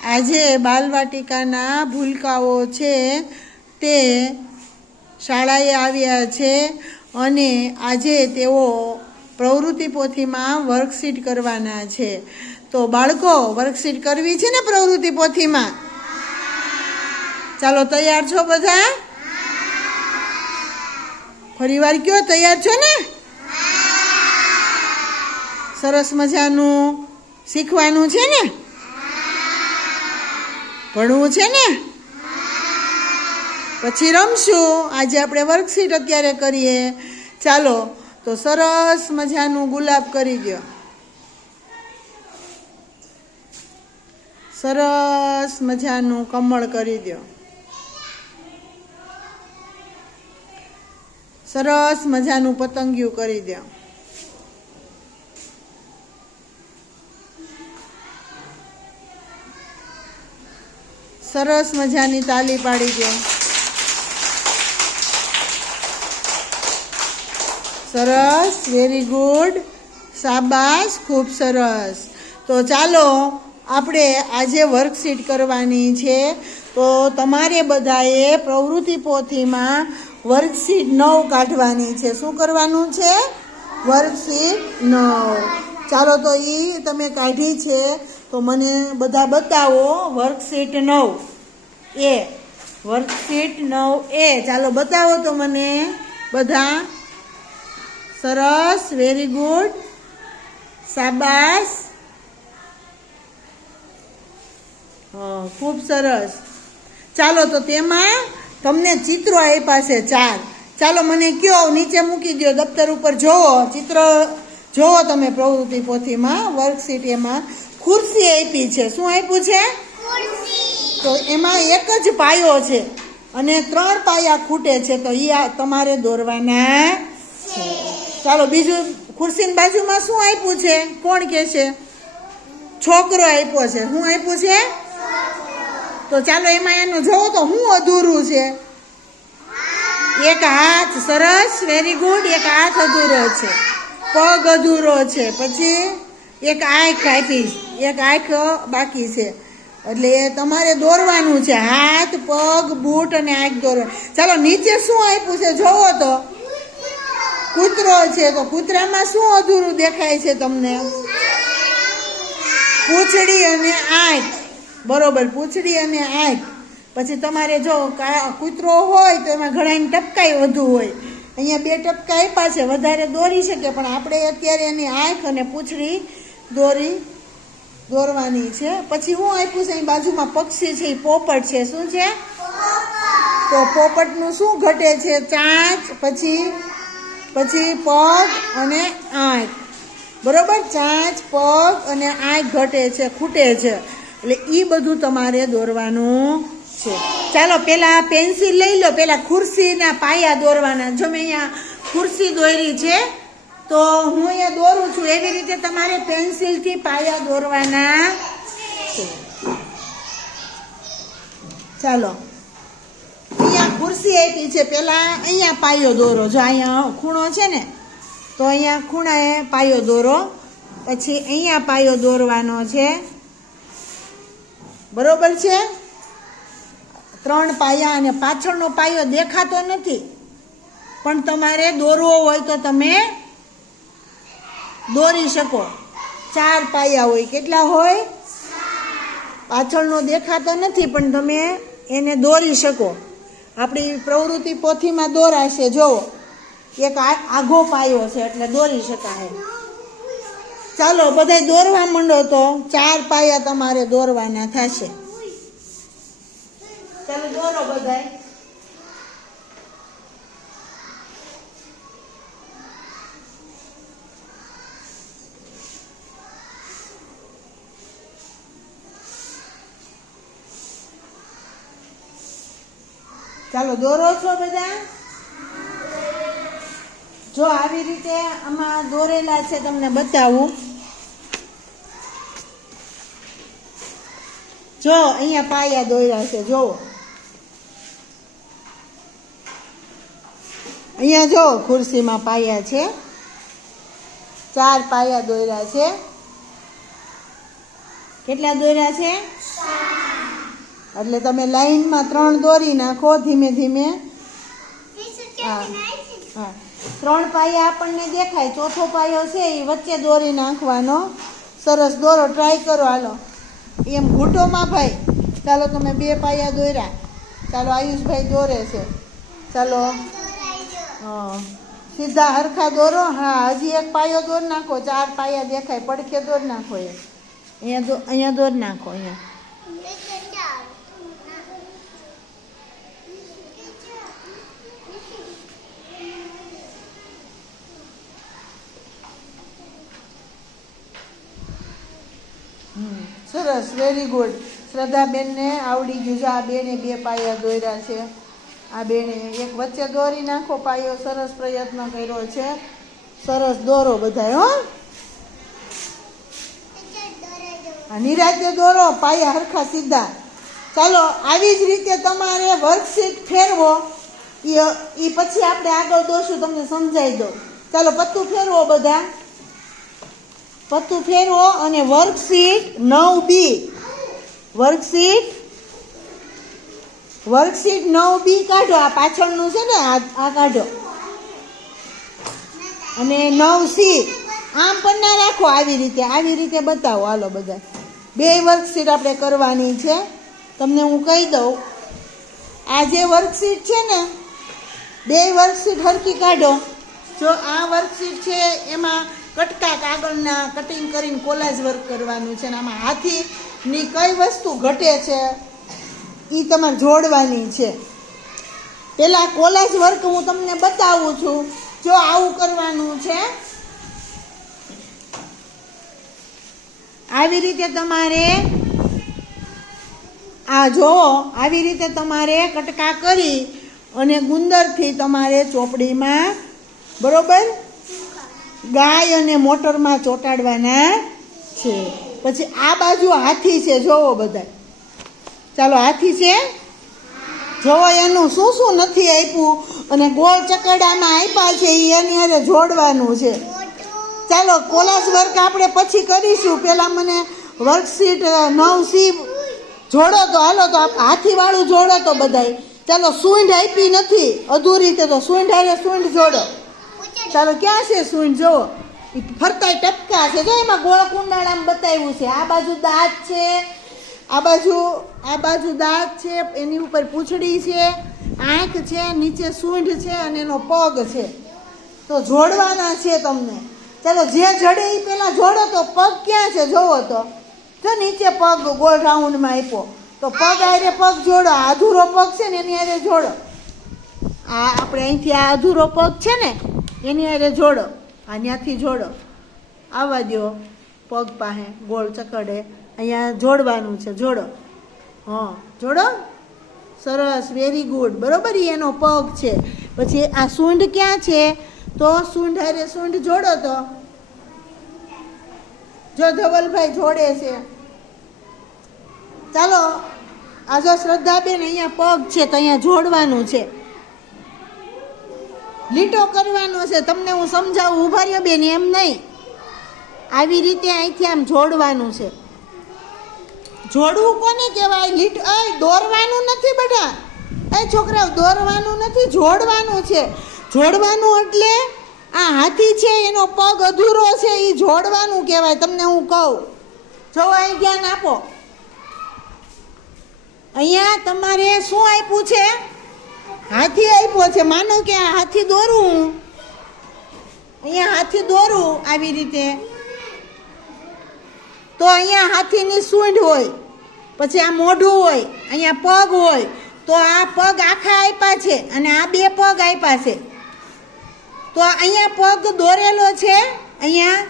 આજે બાલવાટિકાના ભૂલકાઓ છે તે શાળાએ આવ્યા છે અને આજે તેઓ પ્રવૃત્તિ પોથીમાં વર્કશીટ કરવાના છે. તો બાળકો, વર્કશીટ કરવી છે ને પ્રવૃત્તિ પોથીમાં? ચાલો, તૈયાર છો બધા? ફરીવાર કયો, તૈયાર છો ને? સરસ મજાનું શીખવાનું છે ને? ભણવું છે ને? પછી રમશું. આજે આપણે વર્કશીટ અત્યારે કરીએ. ચાલો, તો સરસ મજાનું ગુલાબ કરી દો. સરસ મજાનું કમળ કરી દો. સરસ મજાનું પતંગિયું કરી દો. સરસ મજાની તાલી પાડી દો. સરસ, વેરી ગુડ, શાબાશ, ખૂબ સરસ. તો ચાલો આપણે આજે વર્કશીટ કરવાની છે. તો તમારે બધાએ પ્રવૃત્તિ પોથીમાં વર્કશીટ 9 કાઢવાની છે. શું કરવાનું છે? વર્કશીટ 9. ચાલો, તો એ તમે કાઢી છે તો મને બધા બતાવો. વર્કશીટ 9A, વર્કશીટ 9A, ચાલો બતાવો તો મને બધા. સરસ, વેરી ગુડ, શાબાશ, ખૂબ સરસ. ચાલો, તો તેમાં તમને ચિત્રો આપ્યા છે 4. ચાલો મને કયો, નીચે મૂકી દો, દફતર ઉપર જોવો, ચિત્ર જોવો તમે પ્રવૃત્તિ પોથીમાં વર્કશીટ. એમાં ખુરશી આપી છે. શું આપ્યું છે? તો એમાં એક જ પાયો છે અને 3 પાયા ખૂટે છે, તો એ તમારે દોરવાના છે. ચાલો, બીજું ખુરશીની બાજુમાં શું આપ્યું છે? કોણ કહે છે? છોકરો આપ્યો છે. શું આપ્યું છે? તો ચાલો એમાં એનું જોવો તો શું અધૂરું છે? એક હાથ. સરસ, વેરી ગુડ. એક હાથ અધૂરો છે, પગ અધૂરો છે, પછી એક આંખ આપી, એક આંખ બાકી છે. એટલે તમારે દોરવાનું છે હાથ, પગ, બૂટ અને આંખ દોરવાનું. ચાલો, નીચે શું આપ્યું છે જોવો તો? કૂતરો છે. તો કૂતરામાં શું અધૂરું દેખાય છે તમને? પૂંછડી અને આંખ. બરોબર, પૂંછડી અને આંખ. પછી તમારે જો કૂતરો હોય તો એમાં ઘણાને ટપકાઈ વધુ હોય. અહીંયા 2 ટપકા આપ્યા છે, વધારે દોરી શકે, પણ આપણે અત્યારે એની આંખ અને પૂંછડી દોરવાની છે. પછી હું આપ્યું છે અહીં બાજુમાં પક્ષી છે, એ પોપટ છે. શું છે? તો પોપટનું શું ઘટે છે? ચાંચ, પછી પગ અને આંખ. બરોબર, ચાંચ, પગ અને આંખ ઘટે છે, ખૂટે છે. એટલે એ બધું તમારે દોરવાનું છે. ચાલો, પેલા પેન્સિલ લઈ લો. પેલા ખુરશીના પાયા દોરવાના. જો મેં અહીંયા ખુરશી દોરી છે તો હું અહીંયા દોરું છું, એવી રીતે તમારે પેન્સિલથી પાયા દોરવાના છે. ચાલો, અહીંયા ખુરશી આપી છે, પેલા અહીંયા પાયો દોરો. જો અહીંયા ખૂણો છે ને, તો અહીંયા ખૂણાએ પાયો દોરો. પછી અહીંયા પાયો દોરવાનો છે. બરોબર છે? 3 પાયા, અને પાછળનો પાયો દેખાતો નથી, પણ તમારે દોરવો હોય તો તમે દોરી શકો. 4 પાયા હોય. કેટલા હોય? પાછળનો દેખાતો નથી, પણ તમે એને દોરી શકો. આપણી પ્રવૃત્તિ પોથીમાં દોરાશે. જોવો, એક આઘો પાયો છે એટલે દોરી શકાય. ચાલો, બધા દોરવા માંડો. તો 4 પાયા તમારે દોરવાના થશે. ચાલો, દોરો બધાય. ચાલો, દોરો છો બધા? જો આવી રીતે આમાં દોરેલા છે, તમને બતાવું. જો અહીંયા પાયા દોર્યા છે. જોવો, અહીંયા જો ખુરશીમાં પાયા છે, 4 પાયા દોર્યા છે. કેટલા દોર્યા છે? 4. એટલે તમે લાઈનમાં 3 દોરી નાખો ધીમે ધીમે. હા હા 3 પાયા આપણને દેખાય, ચોથો પાયો છે એ વચ્ચે દોરી નાખવાનો. સરસ દોરો, ટ્રાય કરો. હાલો એમ ઘૂંટોમાં ભાઈ. ચાલો તમે 2 પાયા દોર્યા. ચાલો આયુષભાઈ દોરે છે. ચાલો સીધા હરખા દોરો. હા હજી 1 પાયો દોર નાખો. 4 પાયા દેખાય, પડખે દોર નાખો. અહીંયા દોર નાખો. અહીંયા સરસ, વેરી ગુડ. શ્રદ્ધાબેનને આવડી ગયું છે. આ બેને 2 પાયા દોર્યા છે. આ બેને એક વચ્ચે દોરી નાખો પાયો. સરસ પ્રયત્ન કર્યો છે. સરસ દોરો બધાય. હો નિરાતે દોરો, પાયા હરખા સીધા. ચાલો આવી જ રીતે તમારે વર્કશીટ ફેરવો. એ પછી આપણે આગળ દોશું, તમને સમજાવી દો. ચાલો પત્તું ફેરવો બધા. પત્તું ફેરવો અને વર્કશીટ 9B વર્કશીટ 9B કાઢો. આ પાછળનું છે ને, આ કાઢો. અને 9C આમ પણ ના રાખો. આવી રીતે બતાવો. હાલો બધા 2 વર્કશીટ આપણે કરવાની છે. તમને હું કહી દઉં, આ જે વર્કશીટ છે ને, 2 વર્કશીટ હરકી કાઢો. જો આ વર્કશીટ છે એમાં કટકા કાગળના કટિંગ કરીને કોલાજ વર્ક કરવાનું છે. અને આમાં હાથીની કઈ વસ્તુ ઘટે છે એ તમારે જોડવાની છે. પેલા કોલાજ વર્ક હું તમને બતાવું છું. જો આવું કરવાનું છે. આવી રીતે તમારે આ જો આવી રીતે તમારે કટકા કરી અને ગુંદરથી તમારે ચોપડીમાં બરોબર ગાય અને મોટરમાં ચોંટાડવાના છે. પછી આ બાજુ હાથી છે. જોવો બધા. ચાલો હાથી છે. જોવો એનું શું શું નથી આપ્યું અને ગોળ ચકડામાં આપ્યા છે એની હારે જોડવાનું છે. ચાલો કોલાજ વર્ક આપણે પછી કરીશું. પહેલાં મને વર્કશીટ 9C જોડો તો. હાલો તો હાથીવાળું જોડો તો બધાય. ચાલો સૂંઢ આપી નથી, અધૂરી છે, તો સૂંઢ હારે સૂંઢ જોડો. ચાલો ક્યાં છે સૂંઢ? જોવો ફરતાય ટપકા છે. જો એમાં ગોળ કુંડાળામાં બતાવ્યું છે. આ બાજુ દાંત છે, આ બાજુ દાંત છે, એની ઉપર પૂંછડી છે, આંખ છે, નીચે સૂંઢ છે અને એનો પગ છે. તો જોડવાના છે તમને. ચાલો જે જડે એ પેલા જોડો. તો પગ ક્યાં છે જોવો તો. જો નીચે પગ ગોળ રાઉન્ડમાં આપ્યો, તો પગ હારે પગ જોડો. આ અધૂરો પગ છે ને એની હારે જોડો. આ આપણે અહીંથી આ અધૂરો પગ છે ને એની હારે જોડો. આ ત્યાંથી જોડો. આવવા દો પગ પાસે ગોળ ચકડે. અહીંયા જોડવાનું છે. જોડો. હા જોડો. સરસ, વેરી ગુડ. બરોબર. એનો પગ છે. પછી આ સૂંઢ ક્યાં છે? તો સૂંઢ હારે સૂંઢ જોડો. તો જો ધવલભાઈ જોડે છે. ચાલો આ જો શ્રદ્ધાબેન અહીંયા પગ છે તો અહીંયા જોડવાનું છે. લીટો કરવાનો છે. તમને હું સમજાવું. ઉભા રહ્યો બેન, એમ નહીં. આવી રીતે અહીંથી આમ જોડવાનું છે. જોડવું કોને કહેવાય? દોરવાનું નથી બેટા. છોકરાઓ દોરવાનું નથી, જોડવાનું છે. જોડવાનું એટલે આ હાથી છે એનો પગ અધૂરો છે એ જોડવાનું કહેવાય. તમને હું કહું. જો અહીં ધ્યાન આપો. અહીંયા તમારે શું આપ્યું છે? હાથી આપ્યો છે. માનો કે આ હાથી દોરું હું. અહીંયા હાથી દોરું આવી રીતે. તો અહીંયા હાથીની સૂંઢ હોય, પછી આ મોઢું હોય, અહીંયા પગ હોય. તો આ પગ આખા આપ્યા છે અને આ 2 પગ આપ્યા છે. તો અહીંયા પગ દોરેલો છે. અહીંયા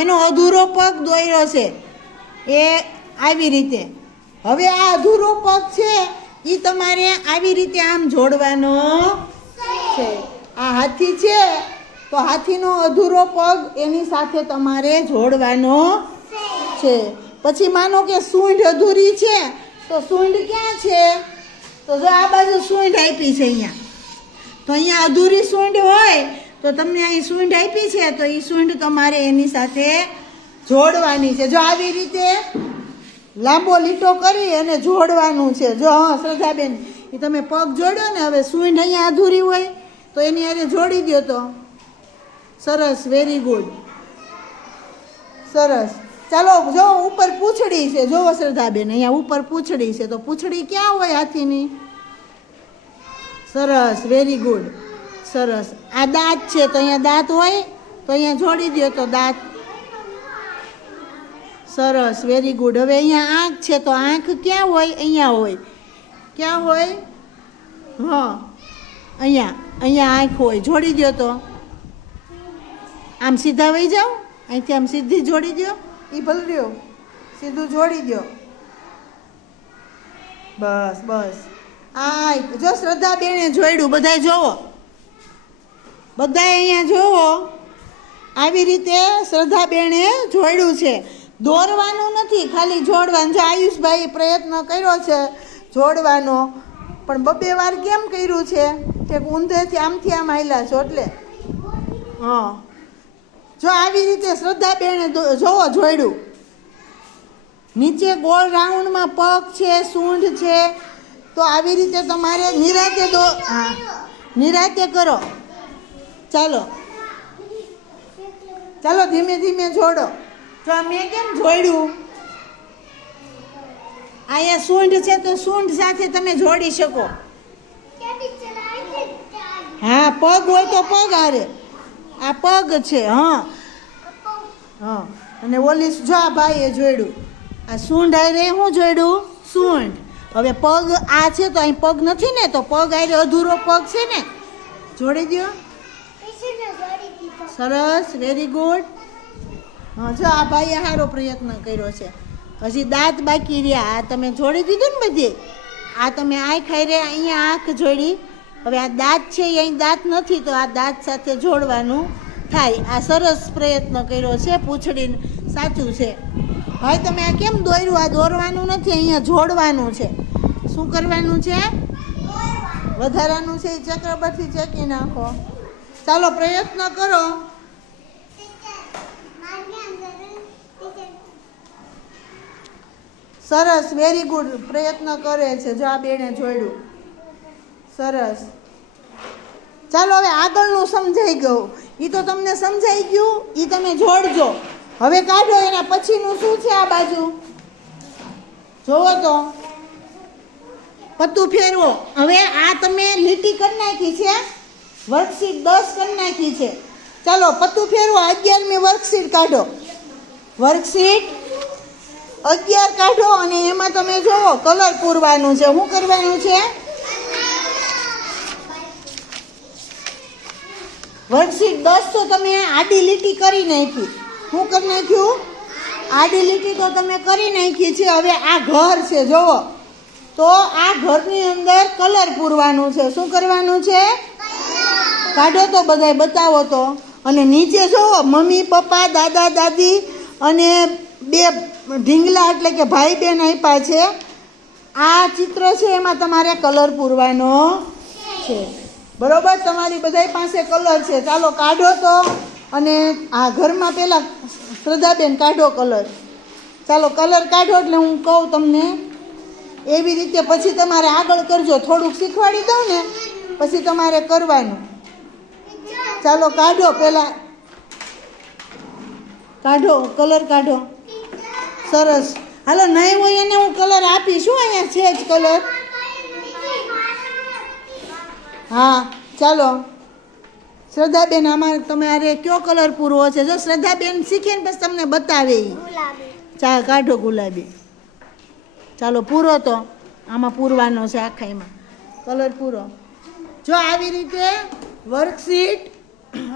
એનો અધૂરો પગ દોર્યો છે. એ આવી રીતે. હવે આ અધૂરો પગ છે એ તમારે આવી રીતે આમ જોડવાનો છે. આ હાથી છે તો હાથીનો અધૂરો પગ એની સાથે તમારે જોડવાનો છે. પછી માનો કે સૂંઢ અધૂરી છે તો સૂંઢ ક્યાં છે? તો જો આ બાજુ સૂંઢ આપી છે અહીંયા. તો અહીંયા અધૂરી સૂંઢ હોય તો તમને અહીં સૂંઢ આપી છે તો એ સૂંઢ તમારે એની સાથે જોડવાની છે. જો આવી રીતે લાંબો લીટો કરી અને જોડવાનું છે. જો હા શ્રદ્ધાબેન, એ તમે પગ જોડ્યો ને, હવે સૂંઢ અહીંયા અધૂરી હોય તો એની હારે જોડી દો તો સરસ. વેરી ગુડ, સરસ. ચાલો જો ઉપર પૂંછડી છે, જોવો શ્રદ્ધાબેન, અહીંયા ઉપર પૂંછડી છે, તો પૂંછડી ક્યાં હોય હાથીની? સરસ, વેરી ગુડ, સરસ. આ દાંત છે, તો અહીંયા દાંત હોય તો અહીંયા જોડી દો તો દાંત. સરસ, વેરી ગુડ. હવે અહીંયા આંખ છે, તો આંખ ક્યાં હોય? અહીંયા હોય. ક્યાં હોય? હા, અહીંયા આંખ હોય, જોડી દો તો. આમ સીધા વહી જાઓ, અહીંથી આમ સીધી જોડી દો. એ ભલે રહ્યો, સીધું જોડી દો. બસ બસ. આ જો શ્રદ્ધાબેને જોડ્યું, બધાય જોવો, બધાય અહીંયા જોવો. આવી રીતે શ્રદ્ધાબેને જોડ્યું છે. દોરવાનું નથી, ખાલી જોડવાનું. જો આયુષભાઈ પ્રયત્ન કર્યો છે જોડવાનો, પણ બબે વાર કેમ કર્યું છે કે ઊંધેથી આમથી આમ હાલ્યા છો એટલે. હા, જો આવી રીતે શ્રદ્ધાબેને જોવો જોડ્યું. નીચે ગોળ રાઉન્ડમાં પગ છે, સૂંઢ છે, તો આવી રીતે તમારે નિરાતે હા નિરાતે કરો. ચાલો ચાલો ધીમે ધીમે જોડો. જો મેં કેમ જોડ્યું, અહીંયા સૂંઢ છે તો સૂંઢ સાથે તમે જોડી શકો. હા, પગ હોય તો પગ હારે. આ પગ છે. હા હા. અને ઓલી જો આ ભાઈએ જોડ્યું, આ સૂંઢ હારે શું જોડ્યું? સૂંઢ. હવે પગ આ છે તો અહીં પગ નથી ને, તો પગ હારે અધૂરો પગ છે ને, જોડી દો. સરસ, વેરી ગુડ. હા, જો આ ભાઈએ સારો પ્રયત્ન કર્યો છે. હજી દાંત બાકી રહ્યા. આ તમે જોડી દીધું ને બધી. આ તમે આંખ હારે અહીંયા આંખ જોડી. હવે આ દાંત છે, અહીં દાંત નથી, તો આ દાંત સાથે જોડવાનું થાય. આ સરસ પ્રયત્ન કર્યો છે. પૂંછડી સાચું છે. ભાઈ તમે આ કેમ દોર્યું? આ દોરવાનું નથી, અહીંયા જોડવાનું છે. શું કરવાનું છે? વધારાનું છે એ ચક્રબરથી ચેકી નાખો. ચાલો પ્રયત્ન કરો. સરસ, વેરી ગુડ. પ્રયત્ન કરે છે. જો આ બેને જોડ્યું. સરસ. ચાલો હવે આગળનું સમજાઈ ગયું. એ તો તમને સમજાઈ ગયું, એ તમે જોડજો. હવે કાઢો એના પછીનું શું છે? આ બાજુ જોવો તો પત્તું ફેરવો. હવે આ તમે લીટી કરી નાખી છે, વર્કશીટ 10 કરી નાખી છે. ચાલો પત્તું ફેરવો. 11મી વર્કશીટ કાઢો. વર્કશીટ 11 કાઢો અને એમાં તમે જોવો કલર પૂરવાનું છે. શું કરવાનું છે? વર્કશીટ 10 તો તમે આડી લીટી કરી નાખી. શું કરી નાખ્યું? આડી લીટી તો તમે કરી નાખી છે. હવે આ ઘર છે, જોવો તો આ ઘરની અંદર કલર પૂરવાનું છે. શું કરવાનું છે? કાઢો તો બધાય, બતાવો તો. અને નીચે જોવો મમ્મી પપ્પા દાદા દાદી અને 2 ઢીંગલા એટલે કે ભાઈ બહેન આપ્યા છે. આ ચિત્ર છે એમાં તમારે કલર પૂરવાનો છે. બરોબર? તમારી બધાય પાસે કલર છે. ચાલો કાઢો તો. અને આ ઘરમાં પહેલાં શ્રદ્ધાબેન કાઢો કલર. ચાલો કલર કાઢો એટલે હું કહું તમને એવી રીતે પછી તમારે આગળ કરજો. થોડુંક શીખવાડી દઉં ને પછી તમારે કરવાનું. ચાલો કાઢો, પહેલાં કાઢો કલર કાઢો. સરસ. હાલો નહીં હોય એને હું કલર આપીશ. શું અહીંયા છે જ કલર? હા ચાલો શ્રદ્ધાબેન, આમાં તમારે કયો કલર પૂરવો છે? જો શ્રદ્ધાબેન શીખે ને પછી તમને બતાવે. ચા કાઢો ગુલાબી. ચાલો પૂરો તો. આમાં પૂરવાનો છે આખાઈમાં કલર પૂરો. જો આવી રીતે વર્કશીટ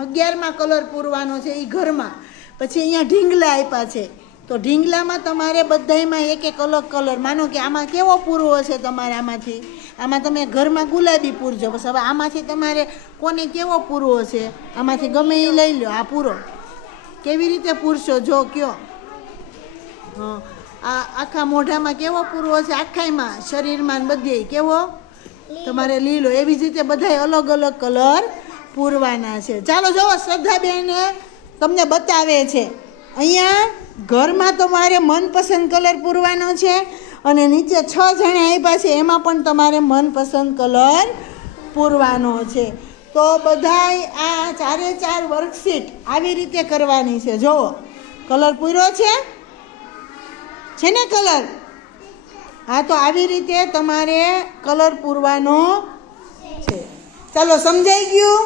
11માં કલર પૂરવાનો છે એ ઘરમાં. પછી અહીંયા ઢીંગલા આપ્યા છે, તો ઢીંગલામાં તમારે બધાયમાં એક એક અલગ કલર. માનો કે આમાં કેવો પૂરવો છે તમારે? આમાં તમે ઘરમાં ગુલાબી પૂરજો. બસ હવે આમાંથી તમારે કોને કેવો પૂરવો છે, આમાંથી ગમે એ લઈ લો. આ પૂરો. કેવી રીતે પૂરશો જો કયો? હા, આ આખા મોઢામાં કેવો પૂરવો છે? આખાઈમાં, શરીરમાં બધે કેવો તમારે લીલો. એવી જ રીતે બધાય અલગ અલગ કલર પૂરવાના છે. ચાલો જોવો શ્રદ્ધાબેન તમને બતાવે છે. અહીંયા ઘરમાં તમારે મનપસંદ કલર પૂરવાનો છે અને નીચે 6 જણા આપ્યા છે એમાં પણ તમારે મનપસંદ કલર પૂરવાનો છે. તો બધાય આ 4 વર્કશીટ આવી રીતે કરવાની છે. જુઓ કલર પૂર્યો છે ને કલર? હા, તો આવી રીતે તમારે કલર પૂરવાનો છે. ચાલો, સમજાઈ ગયું?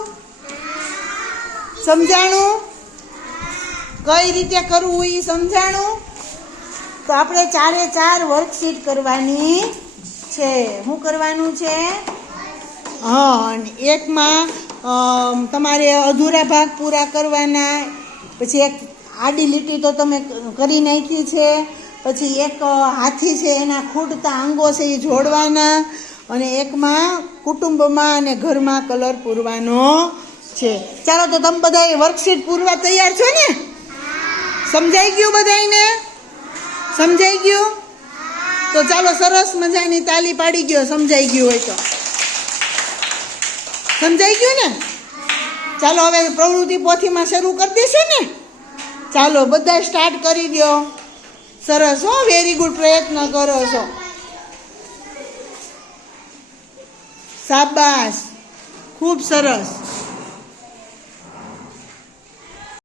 સમજાણું? કઈ રીતે કરવું એ સમજાણું? તો આપણે 4 વર્કશીટ કરવાની છે. શું કરવાનું છે? હા, અને એકમાં તમારે અધૂરા ભાગ પૂરા કરવાના. પછી એક આડી લીટી તો તમે કરી નાખી છે. પછી એક હાથી છે એના ખૂટતા અંગો છે એ જોડવાના. અને એકમાં કુટુંબમાં અને ઘરમાં કલર પૂરવાનો છે. ચાલો, તો તમે બધા વર્કશીટ પૂરવા તૈયાર છો ને? સમજાઈ ગયું બધાને? સમજાઈ ગયું? તો ચાલો, સરસ મજાની તાલી પાડી ગયો સમજાઈ ગયું હોય તો. સમજાઈ ગયું ને? ચાલો, હવે પ્રવૃત્તિ પોથીમાં શરૂ કરી દેશે ને? ચાલો, બધા સ્ટાર્ટ કરી દો. સરસ, હો, વેરી ગુડ, પ્રયત્ન કરો છો. શાબાશ, ખૂબ સરસ.